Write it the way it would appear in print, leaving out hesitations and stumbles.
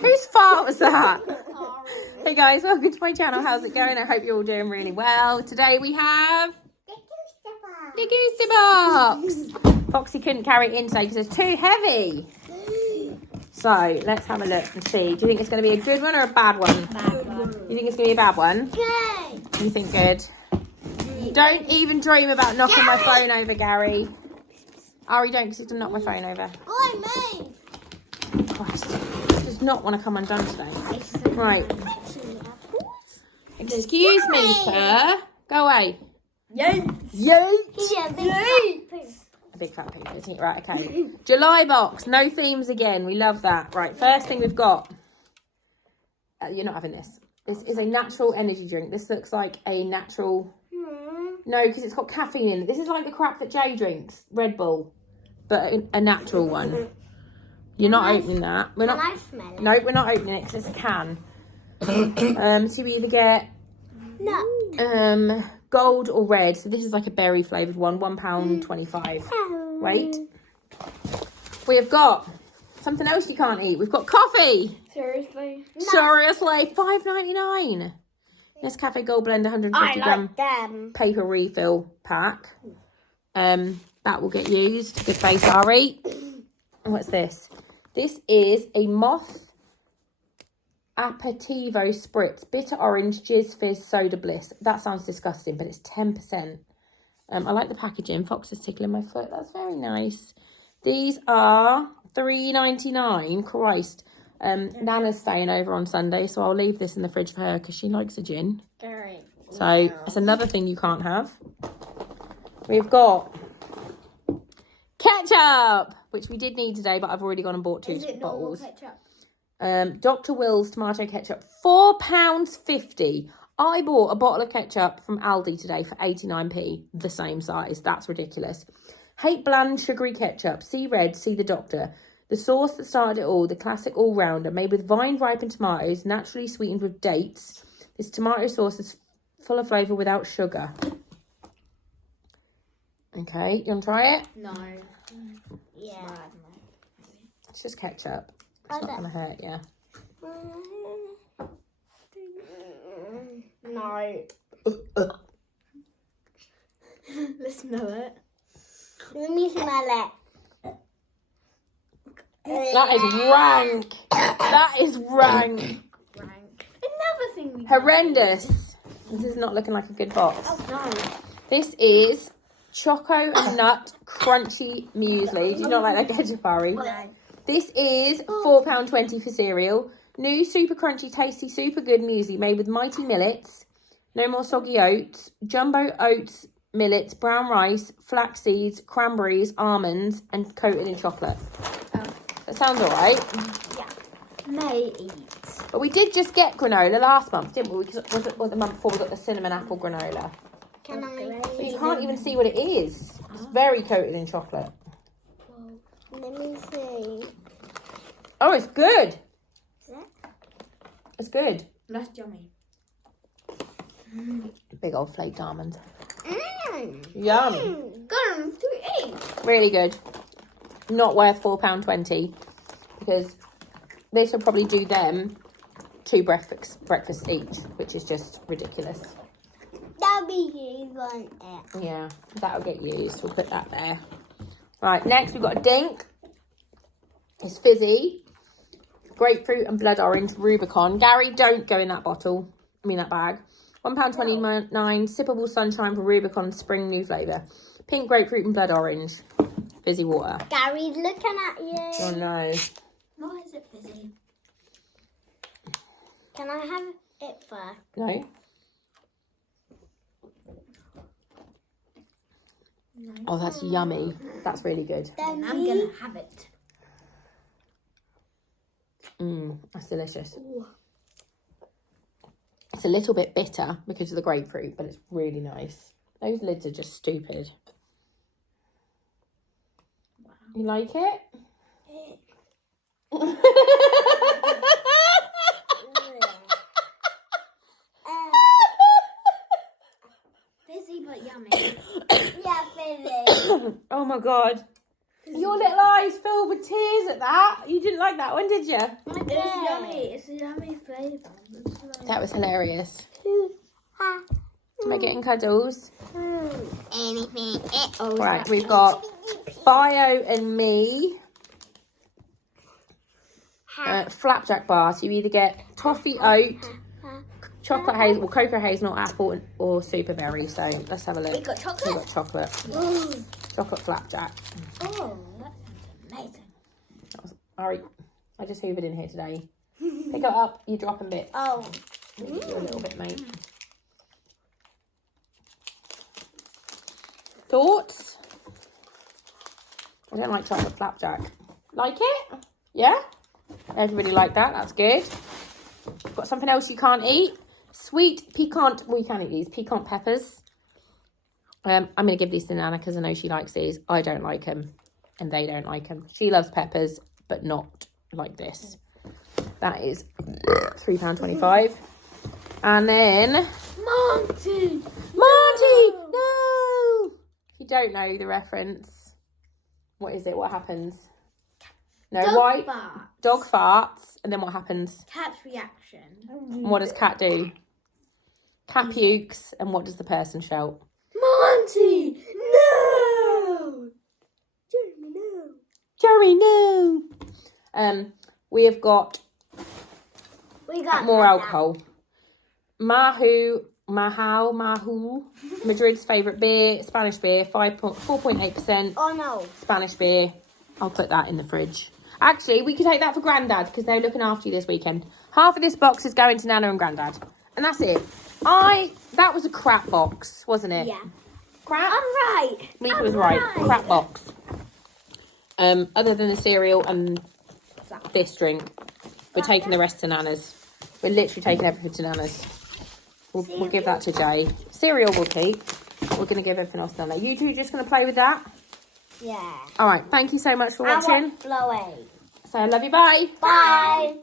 Whose fart was that? Hey guys, welcome to my channel. How's it going? I hope you're all doing really well. Today we have Degustabox. Foxy couldn't carry it in today because it's too heavy. So let's have a look and see. Do you think it's going to be a good one or a bad one? Bad one. You think it's going to be a bad one? Good. You think good? Don't even dream about knocking my phone over, Gary. Ari, don't, because you knock my phone over. Go me. Christ. This does not want to come undone today. Right. Excuse me, sir. Go away. Yeet. A big fat poop, isn't it? Right, okay. July box. No themes again. We love that. Right, first thing we've got. You're not having this. This is a natural energy drink. This looks like a natural... No, because it's got caffeine in it. This is like the crap that Jay drinks. Red Bull. But a natural one. You're not opening that. We're not. Can I smell it? No, we're not opening it because it's a can. So we either get gold or red. So this is like a berry flavoured one. £1.25. Wait. We have got something else you can't eat. We've got coffee. Seriously? Seriously, £5.99. Nescafe Gold Blend 150 gram paper refill pack. That will get used. Good face, Ari. And what's this? This is a Moth Aperitivo Spritz. Bitter orange, jizz fizz, soda bliss. That sounds disgusting, but it's 10%. I like the packaging. Fox is tickling my foot. That's very nice. These are $3.99. Christ. Nana's staying over on Sunday, so I'll leave this in the fridge for her because she likes a gin. So that's another thing you can't have. We've got ketchup, which we did need today, but I've already gone and bought two bottles. Dr. Will's tomato ketchup, £4.50. I bought a bottle of ketchup from Aldi today for 89p, the same size. That's ridiculous. Hate bland, sugary ketchup. See red, see the doctor. The sauce that started it all, the classic all-rounder, made with vine-ripened tomatoes, naturally sweetened with dates. This tomato sauce is full of flavour without sugar. Okay, you want to try it? No. Yeah. It's just ketchup. It's not going to hurt you. No. Let's smell it. Let me smell it. That is rank. That is rank. Another thing. Horrendous. This is not looking like a good box. Oh, no. This is Choco and Nut Crunchy Muesli. Do you not like that ketchup, Ari? No. This is £4.20 for cereal. New super crunchy, tasty, super good muesli made with mighty millets. No more soggy oats. Jumbo oats, millets, brown rice, flax seeds, cranberries, almonds, and coated in chocolate. That sounds all right. Yeah. May eat. But we did just get granola last month, didn't we? Because the month before we got the cinnamon apple granola. Can I? But you can't even see what it is. It's very coated in chocolate. Let me see. Oh, it's good. Is it? It's good. That's yummy. Big old flaked almond. Mmm. Yum. Good. To eat. Really good. Not worth £4.20 because this will probably do them 2 breakfasts each, which is just ridiculous. That'll be used, won't it? Yeah, that'll get used. We'll put that there. Right, next we've got a dink. It's fizzy. Grapefruit and blood orange Rubicon. Gary, don't go in that bottle. I mean that bag. £1.29. Sippable sunshine for Rubicon spring new flavour. Pink grapefruit and blood orange. Fizzy water. Gary's looking at you. Oh no. Why is it fizzy? Can I have it first? No. Oh, that's yummy. That's really good. Then I'm going to have it. That's delicious. Ooh. It's a little bit bitter because of the grapefruit, but it's really nice. Those lids are just stupid. Wow. You like it? Fizzy but yummy. Yeah, fizzy. Oh my god. Your little eyes filled with tears at that. You didn't like that one, did you? It's yummy. It's a yummy flavour. That was hilarious. Am I getting cuddles? Anything. Right, we've got Bio and Me. Flapjack bar. So you either get toffee oat, chocolate hazel, cocoa hazelnut, apple, or super berry. So let's have a look. We got chocolate. We've got chocolate. Chocolate flapjack. Oh, that sounds amazing. Alright, I just hoovered in here today. Pick it up. You're dropping bits. Oh. Let me give you a little bit, mate. Thoughts? I don't like chocolate flapjack. Like it? Yeah? Everybody like that. That's good. Got something else you can't eat? Sweet piquant. Well, you can eat these. Piquant peppers. I'm going to give these to Nana because I know she likes these. I don't like them. And they don't like them. She loves peppers, but not like this. That is £3.25. And then... Monty! No! If you don't know the reference, what is it? What happens? No, Dog farts. Dog farts. And then what happens? Cat's reaction. And what does cat do? Cat pukes. And what does the person shout? Monty! No! Jeremy, no! Jerry, no! We have got more alcohol. Mahu, Madrid's favourite beer, Spanish beer, 4.8%. Oh no. Spanish beer. I'll put that in the fridge. Actually, we could take that for Grandad because they're looking after you this weekend. Half of this box is going to Nana and Grandad. And that's it. That was a crap box, wasn't it? Yeah. Crap? I'm right. Mika was right. Crap box. Other than the cereal and this drink, we're taking the rest to Nana's. We're literally taking everything to Nana's. We'll give that to Jay. Cereal we'll keep. We're going to give everything else to Nana. You two are just going to play with that? Yeah. All right. Thank you so much for watching. Blow away. So I love you. Bye. Bye.